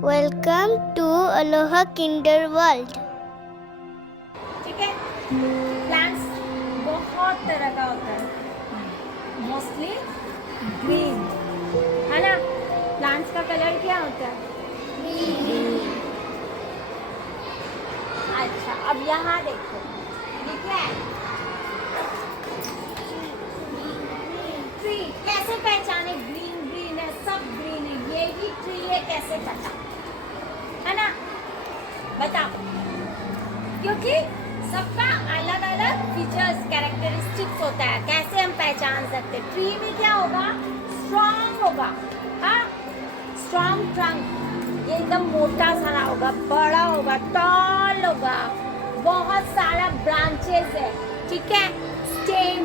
Welcome to Aloha Kinder World. ठीक है, plants बहुत तरह का होता है, मोस्टली ग्रीन, है ना। प्लांट्स का कलर क्या होता है? ग्रीन। अच्छा, अब यहाँ देखो, ये क्या है? ट्री। कैसे पहचाने ग्रीन ग्रीन है, सब ग्रीन है, ये ही ट्री है, कैसे पता, है ना? बताओ। क्योंकि सबका अलग अलग फीचर्स, कैरेक्टरिस्टिक्स होता है, कैसे हम पहचान सकते हैं? ट्री में क्या होगा? स्ट्रॉन्ग होगा, हाँ, स्ट्रॉन्ग ट्रंक, ये एकदम मोटा सारा होगा, बड़ा होगा, टॉल होगा, बहुत सारा ब्रांचेस है, ठीक है। स्टेम,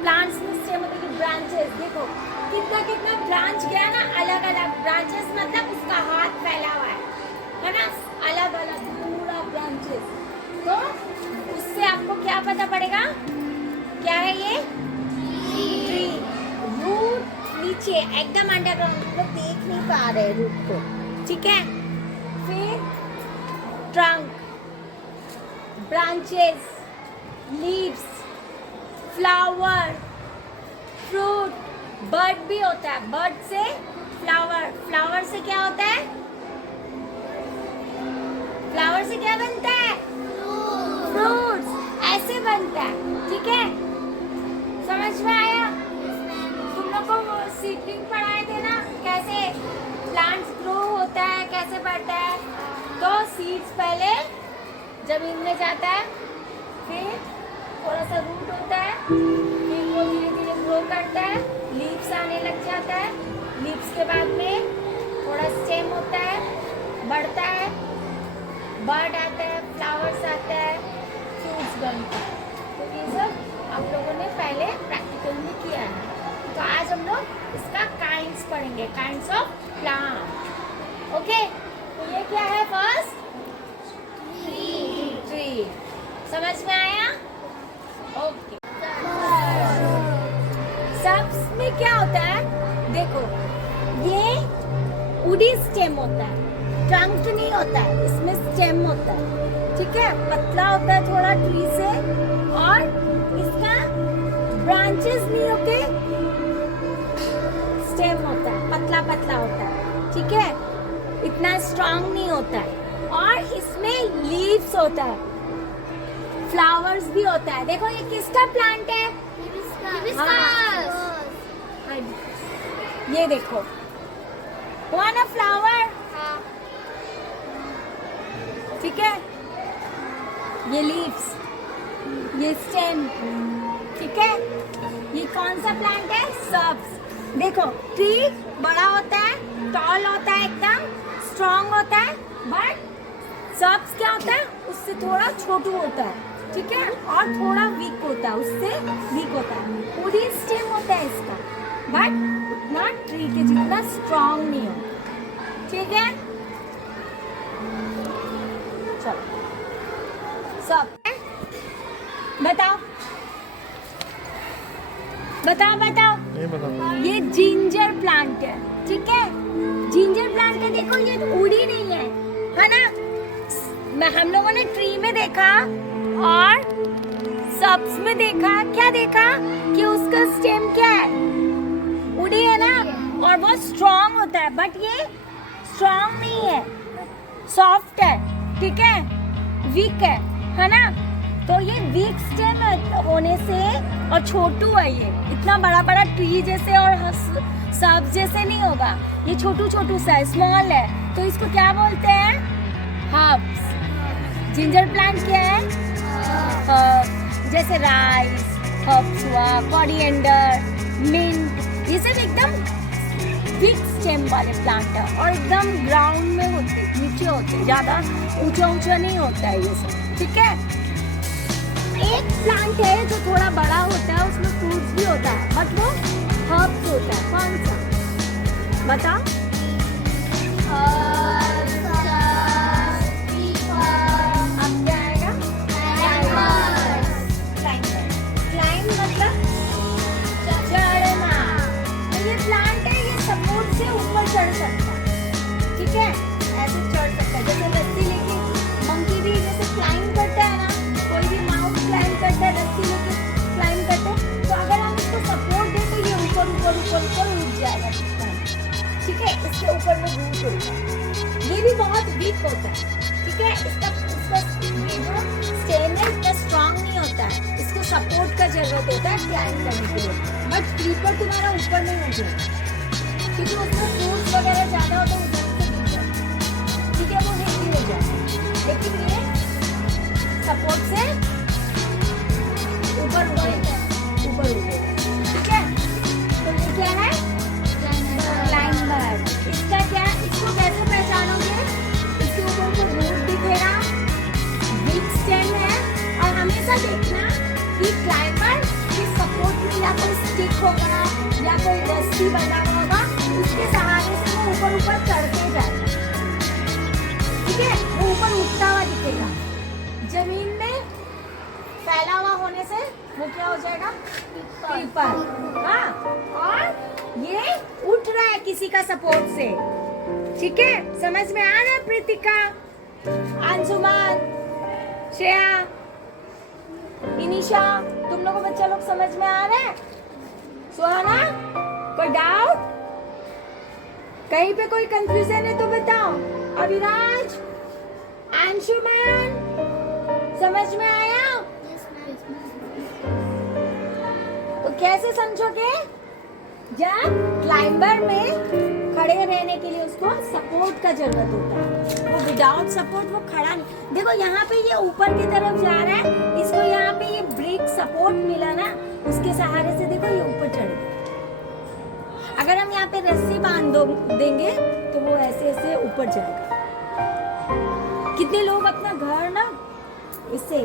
प्लांट्स में स्टेम होते हैं, ब्रांचेस देखो कितना कितना ब्रांच गया ना, अलग अलग ब्रांचेस, मतलब उसका हाथ फैला हुआ है ना, अलग अलग पूरा ब्रांचेस। तो उससे आपको क्या पता पड़ेगा? क्या है ये? ट्री। रूट नीचे एकदम अंडरग्राउंड, लोग देख नहीं पा रहे रूट को, ठीक है। फिर trunk, branches, leaves, flower, fruit, bird भी होता है, बर्ड से फ्लावर, फ्लावर से क्या होता है? फ्लावर से क्या बनता है? फ्रूट्स। ऐसे बनता है, ठीक है। समझ में आया? तुम लोग को सीडलिंग पढ़ाए थे ना, कैसे प्लांट्स ग्रो होता है, कैसे बढ़ता है। तो सीड्स पहले जमीन में जाता है, फिर थोड़ा सा रूट होता है, फिर वो धीरे धीरे ग्रो करता है, लीव्स आने लग जाता है, लीव्स के बाद में थोड़ा स्टेम होता है, बढ़ता है, बर्ड आता है, फ्लावर्स आता है, फ्रूट्स बनता है। तो ये सब आप लोगों ने पहले प्रैक्टिकल में किया है। तो आज हम लोग इसका काइंड्स पढ़ेंगे, काइंड्स ऑफ प्लांट। ओके, तो ये क्या है? First tree. समझ में आया? ओके। सब्स में क्या होता है? देखो, ये वुडी स्टेम होता है, ट्रंक नहीं होता है, इसमें स्टेम होता है, ठीक है। पतला होता है थोड़ा ट्री से, और इसका ब्रांचेस नहीं होते, स्टेम होता है, पतला पतला होता है, ठीक है। इतना स्ट्रांग नहीं होता है, और इसमें लीव्स होता है, फ्लावर्स भी होता है। देखो ये किसका प्लांट है? ये देखो, हुआ ना फ्लावर, ठीक है। ये लीव्स, ये स्टेम, ठीक है। ये कौन सा प्लांट है? सब्स। देखो, ट्री बड़ा होता है, टॉल होता है, एकदम स्ट्रॉन्ग होता है, बट सब्स क्या होता है? उससे थोड़ा छोटू होता है, ठीक है, और थोड़ा वीक होता है, उससे वीक होता है। पूरी स्टेम होता है इसका, बट उतना ट्री के जितना स्ट्रॉन्ग नहीं होता, ठीक है। चलो, सब बताओ बताओ बताओ। नहीं बता। ये जिंजर प्लांट है, ठीक है। जिंजर प्लांट है, देखो ये उड़ी नहीं है ना। हम लोगों ने ट्री में देखा और सब्स में देखा, क्या देखा कि उसका स्टेम क्या है? उड़ी है ना, और बहुत स्ट्रॉन्ग होता है, बट ये स्ट्रॉन्ग नहीं है, सॉफ्ट है, ठीक है, वीक है ना। तो ये वीक स्टेम होने से, और छोटू है, ये इतना बड़ा बड़ा ट्री जैसे और सब्ज जैसे नहीं होगा, ये छोटू छोटू सा स्मॉल है, तो इसको क्या बोलते हैं? हर्ब्स। जिंजर प्लांट क्या है? जैसे राइस, हर्ब्स हुआ, कोरिएंडर, मिंट, ये सब एकदम बिग स्टेम वाले प्लांट है, और एकदम ग्राउंड में होते, नीचे होते, ज़्यादा ऊंचा ऊंचा नहीं होता है ये सब, ठीक है। एक प्लांट है जो थोड़ा बड़ा होता है, उसमें फ्रूट्स भी होता है, बट वो हर्ब्स होता है। कौन सा? बताओ। अब क्या आएगा? क्लाइंब मतलब चढ़ना। तो ये प्लांट है, ये सपोर्ट से ऊपर चढ़ सकता है, ठीक है। ऐसे ऊपर उठ जाएगा कितना, ठीक है। इसके ऊपर में रूट होगा, ये भी बहुत वीक होता है, ठीक है। इसका ये जो स्टेम है इतना स्ट्रांग नहीं होता है, इसको सपोर्ट का जरूरत होता है क्लाइंब करने के लिए। बट क्रीपर तुम्हारा ऊपर नहीं उठेगा क्योंकि उसमें फ्रूट्स वगैरह ज्यादा होते हैं, उधर से गिर जाए, ठीक है, वो हेल्दी हो जाए। लेकिन ये सपोर्ट से ऊपर उठेगा, ठीक है। तो ये क्या है, क्लाइंबर। इसका क्या, इसको कैसे पहचानोगे, इसके ऊपर को रूट दिखेगा, वीक स्टेम है, और हमेशा देखना कि क्लाइंबर की सपोर्ट में या कोई स्टिक होगा या कोई रस्सी बना होगा, उसके सहारे से वो ऊपर ऊपर चढ़ते जाएगा, ठीक है। वो ऊपर उठता हुआ दिखेगा। जमीन में फैला हुआ होने से वो क्या हो जाएगा, क्रीपर। हाँ, और ये उठ रहा है किसी का सपोर्ट से, ठीक है। समझ में आ रहा है प्रीतिका, अंशुमान, श्रेया, इनिशा, तुम लोगों बच्चा लोग समझ में आ रहा है? सुहाना, कोई डाउट, कहीं पे कोई कंफ्यूजन है तो बताओ। अभिराज, अंशुमान, समझ में आया? तो कैसे समझोगे, जब क्लाइंबर में खड़े रहने के लिए उसको सपोर्ट का जरूरत होता है, वो विदाउट सपोर्ट वो खड़ा नहीं। देखो यहाँ पे ये ऊपर की तरफ जा रहा है, इसको यहाँ पे ये ब्रेक सपोर्ट मिला ना, उसके सहारे से देखो ये ऊपर चढ़ गया। अगर हम यहाँ पे रस्सी बांध देंगे तो वो ऐसे ऐसे ऊपर जाएगा। कितने लोग अपना घर ना इससे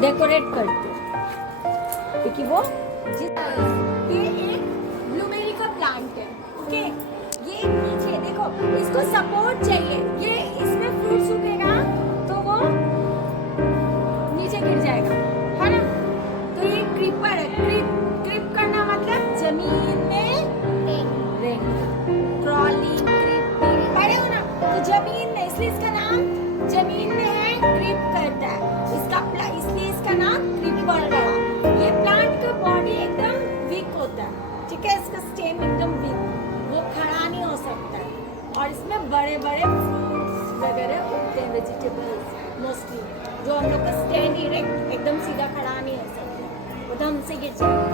डेकोरेट करते हैं, क्योंकि वो ये एक ब्लूबेरी का प्लांट है, ओके। ये नीचे देखो, इसको सपोर्ट चाहिए, ये इसमें फ्रूट सूखेगा तो वो नीचे गिर जाएगा, है ना। तो ये क्रीपर है, क्रीप करना मतलब जमीन में क्रॉलिंग, क्रीपिंग, पढ़े हो ना। तो जमीन में, इसलिए इसका नाम जमीन में है, क्रीप करता है, इसलिए इसका नाम क्रीपर रहा। ये प्लांट का बॉडी एकदम वीक होता है, ठीक है, इसका स्टेम एकदम वीक, वो खड़ा नहीं हो सकता है, और इसमें बड़े बड़े फ्रूट्स वगैरह उगते हैं, वेजिटेबल्स मोस्टली, जो हम लोग का स्टैंड डायरेक्ट एकदम सीधा खड़ा नहीं हो सकता, वो तो हमसे गिर जाएगा,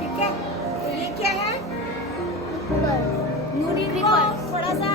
ठीक है। तो ये क्या है, नूरी को थोड़ा सा